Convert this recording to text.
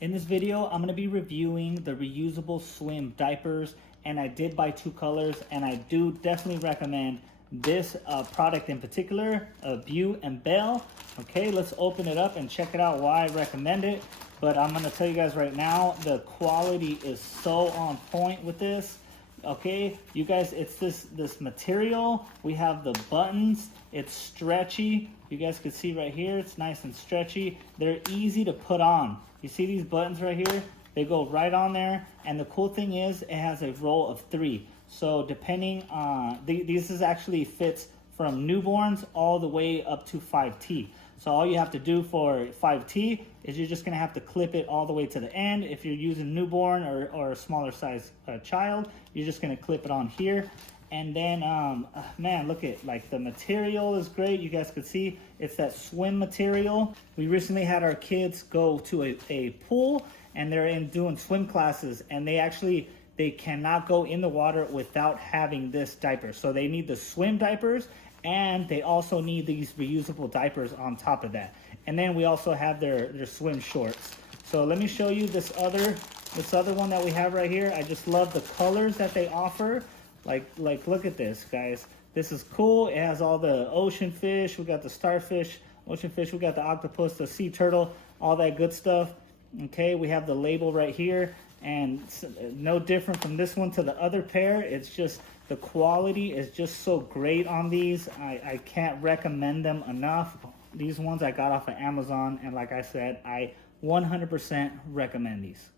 In this video, I'm going to be reviewing the reusable swim diapers, and I did buy two colors, and I do definitely recommend this product in particular, View and Bell. Okay, let's open it up and check it out why I recommend it. But I'm going to tell you guys right now, the quality is so on point with this. Okay, you guys, it's this material. We have the buttons. It's stretchy. You guys can see right here, it's nice and stretchy. They're easy to put on. You see these buttons right here? They go right on there. And the cool thing is it has a roll of 3. So depending on, this is actually fits from newborns all the way up to 5T. So all you have to do for 5T is you're just gonna have to clip it all the way to the end. If you're using newborn or a smaller size child, you're just gonna clip it on here. And then, man, look at, like, the material is great. You guys could see it's that swim material. We recently had our kids go to a pool, and they're doing swim classes, and they cannot go in the water without having this diaper. So they need the swim diapers, and they also need these reusable diapers on top of that. And then we also have their swim shorts. So let me show you this other one that we have right here. I just love the colors that they offer. Like look at this, guys. This is cool. It has all the ocean fish. We got the starfish, ocean fish. We got the octopus, the sea turtle, all that good stuff. Okay, we have the label right here, and no different from this one to the other pair. It's just the quality is just so great on these. I can't recommend them enough. These ones I got off of Amazon, and like I said, I 100% recommend these.